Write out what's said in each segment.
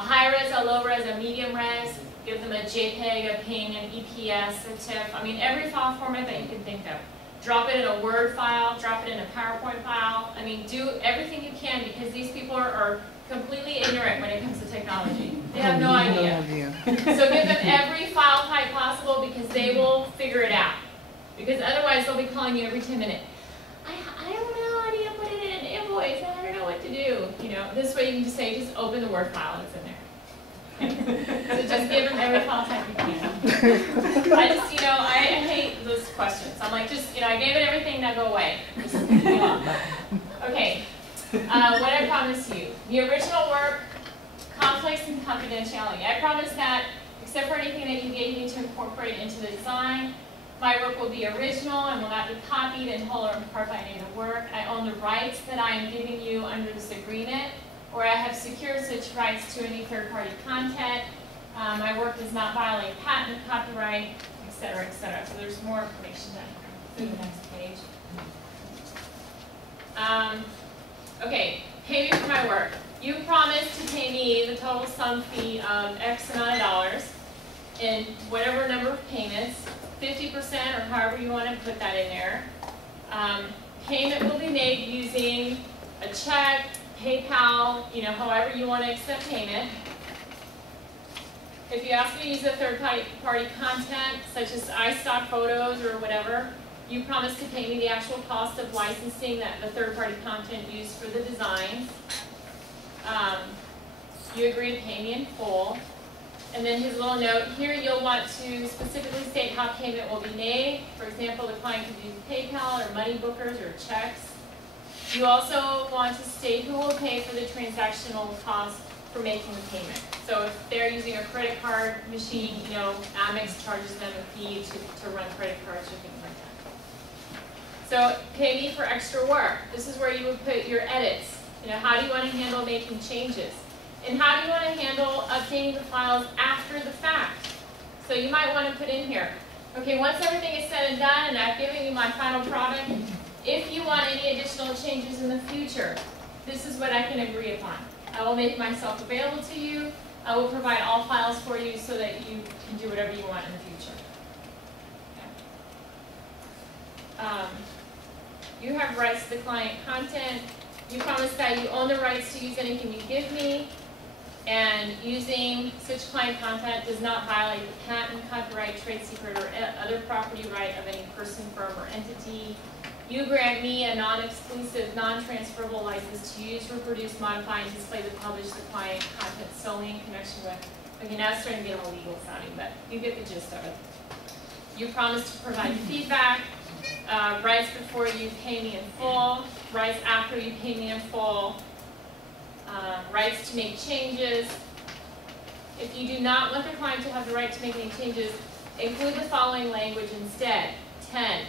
high res, a low res, a medium res. Give them a JPEG, a PNG, an EPS, a TIFF. I mean, every file format that you can think of. Drop it in a Word file, drop it in a PowerPoint file. I mean, do everything you can because these people are completely ignorant when it comes to technology. They have no idea. So give them every file type possible because they will figure it out. Because otherwise they'll be calling you every 10 minutes. I don't know how to put it in an invoice. I don't know what to do. You know, this way you can just say, just open the Word file that's in there. So just give them every file type you can. I just, you know, I hate those questions. I'm like, just, you know, I gave it everything, now go away. Just, you know. Okay, what I promised you. The original work, conflicts and confidentiality. I promise that, except for anything that you gave me to incorporate into the design, my work will be original and will not be copied in whole or in part by any other work. I own the rights that I am giving you under this agreement, or I have secured such rights to any third-party content. My work does not violate patent, copyright, etc., etc. So there's more information down here. Through the next page. Okay, pay me for my work. You promised to pay me the total sum fee of X amount of dollars in whatever number of payments, 50% or however you want to put that in there. Payment will be made using a check, PayPal, you know, however you want to accept payment. If you ask me to use a third-party content, such as iStock photos or whatever, you promise to pay me the actual cost of licensing the third-party content used for the designs. You agree to pay me in full. And then his little note here, you'll want to specifically state how payment will be made. For example, the client could use PayPal or money bookers or checks. You also want to state who will pay for the transactional cost for making the payment. So if they're using a credit card machine, you know, Amex charges them a fee to run credit cards or things like that. So pay me for extra work. This is where you would put your edits. You know, how do you want to handle making changes? And how do you want to handle updating the files after the fact? So you might want to put in here, okay, once everything is said and done and I've given you my final product, if you want any additional changes in the future, this is what I can agree upon. I will make myself available to you. I will provide all files for you so that you can do whatever you want in the future. Okay. You have rights to the client content. You promise that you own the rights to use anything you give me. And using such client content does not violate the patent, copyright, trade secret, or other property right of any person, firm, or entity. You grant me a non-exclusive, non-transferable license to use, reproduce, modify, and display the published the client content solely in connection with. Okay, now it's starting to get a little legal sounding, but you get the gist of it. You promise to provide feedback, rights before you pay me in full, rights after you pay me in full, rights to make changes. If you do not want the client to have the right to make any changes, include the following language instead. 10.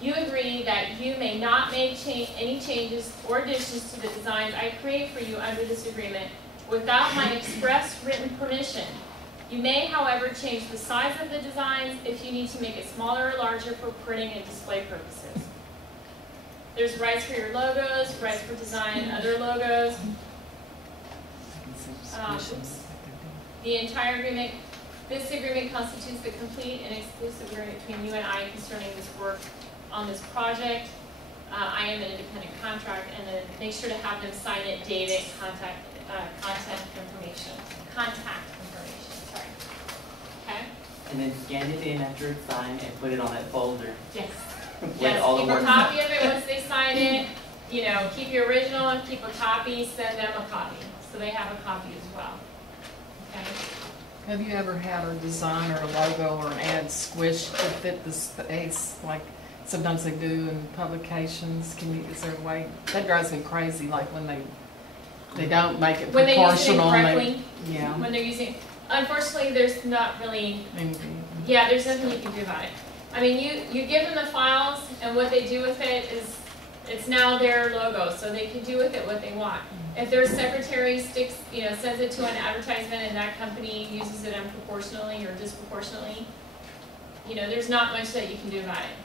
You agree that you may not make any changes or additions to the designs I create for you under this agreement without my express written permission. You may, however, change the size of the designs if you need to make it smaller or larger for printing and display purposes. There's rights for your logos, rights for design other logos. The entire agreement, this agreement constitutes the complete and exclusive agreement between you and I concerning this work on this project. I am an independent contract, and then make sure to have them sign it, date it, contact information. Sorry. Okay. And then scan it in after it's signed and put it on that folder. Yes. Yes. All Keep the a copy of it once they sign it. You know, keep your original and keep a copy. Send them a copy so they have a copy as well. Okay. Have you ever had a design or a logo or an ad squished to fit the space like sometimes they do in publications? Is there a way? That drives me crazy, like when they don't make it when proportional. When they use it incorrectly, yeah. When they're using, unfortunately, there's not really, yeah, there's nothing you can do about it. I mean, you give them the files, and what they do with it is, it's now their logo, so they can do with it what they want. If their secretary sends it to an advertisement and that company uses it unproportionally or disproportionately, you know, there's not much that you can do about it.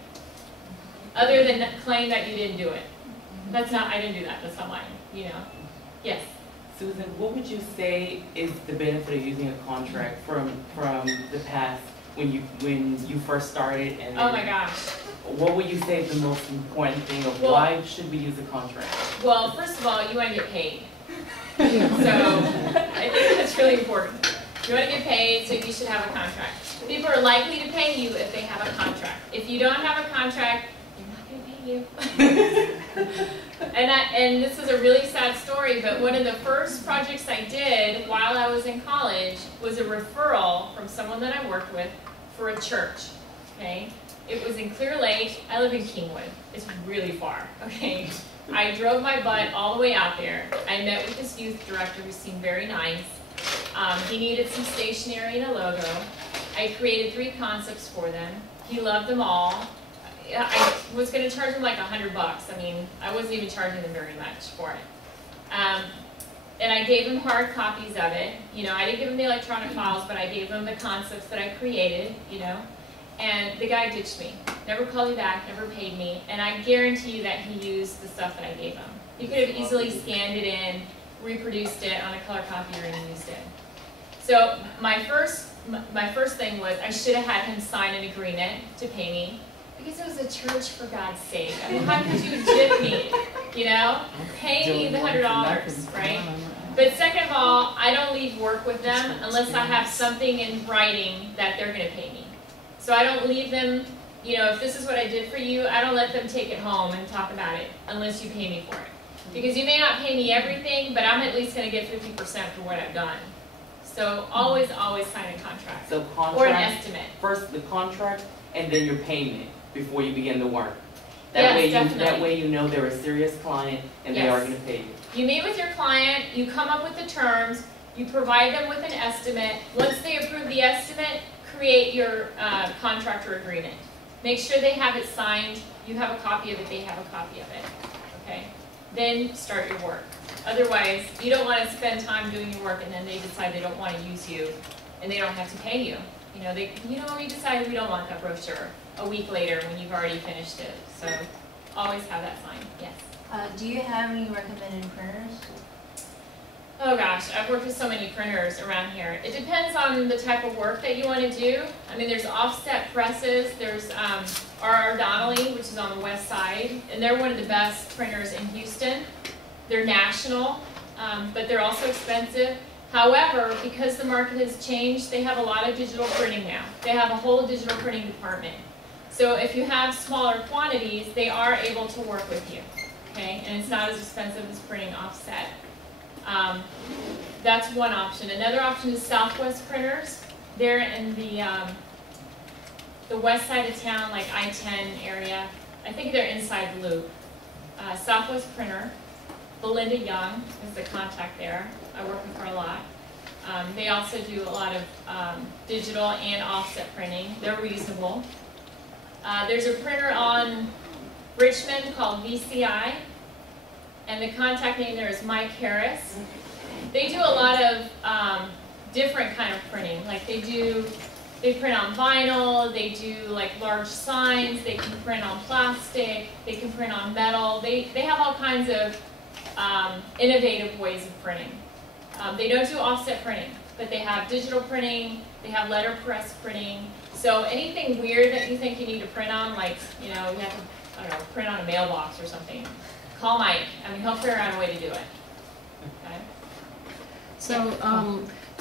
Other than claim that you didn't do it. That's not, I didn't do that, that's not mine, you know. Yes? Susan, what would you say is the benefit of using a contract from the past when you first started? And Oh my gosh. what would you say is the most important thing of Well, why should we use a contract? Well, first of all, you want to get paid. So I think that's really important. You want to get paid, so you should have a contract. People are likely to pay you if they have a contract. If you don't have a contract, they're not going to pay you. And this is a really sad story, but one of the first projects I did while I was in college was a referral from someone that I worked with for a church. Okay, it was in Clear Lake. I live in Kingwood. It's really far. Okay. I drove my butt all the way out there. I met with this youth director who seemed very nice. He needed some stationery and a logo. I created 3 concepts for them. He loved them all. I was going to charge him like $100. I mean, I wasn't even charging them very much for it. And I gave him hard copies of it. You know, I didn't give him the electronic files, but I gave him the concepts that I created, you know. And the guy ditched me. Never called me back, never paid me. And I guarantee you that he used the stuff that I gave him. He could have easily scanned it in, reproduced it on a color copier and used it. So my first thing was I should have had him sign an agreement to pay me, because it was a church, for God's sake. I mean, how could you jip me, you know? Pay me the $100, right? But second of all, I don't leave work with them unless I have something in writing that they're going to pay me. So I don't leave them, you know, if this is what I did for you, I don't let them take it home and talk about it unless you pay me for it. Because you may not pay me everything, but I'm at least going to get 50% for what I've done. So always, always sign a contract. So contract, or an estimate. First the contract and then your payment before you begin the work. Yes, That way you know they're a serious client and they are going to pay you. You meet with your client, you come up with the terms, you provide them with an estimate. Once they approve the estimate, create your contractor agreement. Make sure they have it signed, you have a copy of it, they have a copy of it, okay? Then start your work. Otherwise, you don't want to spend time doing your work and then they decide they don't want to use you and they don't have to pay you. You know, we decided we don't want that brochure a week later when you've already finished it. So always have that signed, yes. Do you have any recommended printers? Oh gosh, I've worked with so many printers around here. It depends on the type of work that you want to do. I mean, there's offset presses. There's R.R. Donnelly, which is on the west side, and they're one of the best printers in Houston. They're national, but they're also expensive. However, because the market has changed, they have a lot of digital printing now. They have a whole digital printing department. So if you have smaller quantities, they are able to work with you, okay? And it's not as expensive as printing offset. That's one option. Another option is Southwest Printers. They're in the west side of town, like I-10 area. I think they're inside the loop. Southwest Printer. Belinda Young is the contact there. I work with her a lot. They also do a lot of digital and offset printing. They're reasonable. There's a printer on Richmond called VCI. And the contact name there is Mike Harris. They do a lot of different kind of printing. Like they print on vinyl, they do like large signs, they can print on plastic, they can print on metal. They have all kinds of innovative ways of printing. They don't do offset printing, but they have digital printing, they have letterpress printing. So anything weird that you think you need to print on, like, you know, you have to, I don't know, print on a mailbox or something, call Mike. I mean, he'll figure out a way to do it. Okay? So,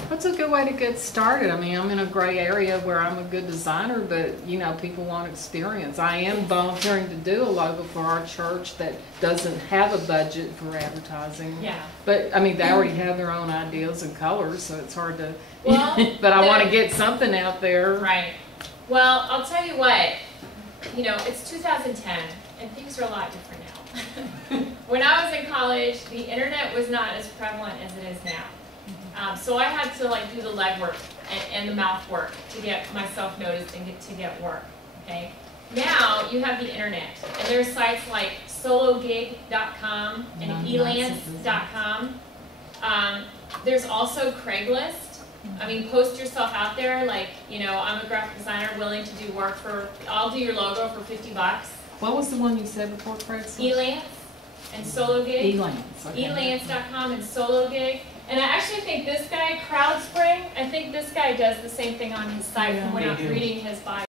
what's a good way to get started? I mean, I'm in a gray area where I'm a good designer, but, you know, people want experience. I am volunteering to do a logo for our church that doesn't have a budget for advertising. Yeah. But, I mean, they already have their own ideas and colors, so it's hard to, Well, but I want to get something out there. Right. Well, I'll tell you what, you know, it's 2010, and things are a lot different now. When I was in college, the internet was not as prevalent as it is now. So I had to like do the legwork and the mouth work to get myself noticed and to get work. Okay. Now you have the internet, and there's sites like sologig.com and elance.com. There's also Craigslist. I mean, post yourself out there. Like, you know, I'm a graphic designer willing to do work for. I'll do your logo for $50. What was the one you said before, Craigslist? Elance. and SoloGig. Elance. okay. Elance.com and SoloGig. And I actually think this guy, CrowdSpring, I think this guy does the same thing on his site from what They I'm do. reading his bio.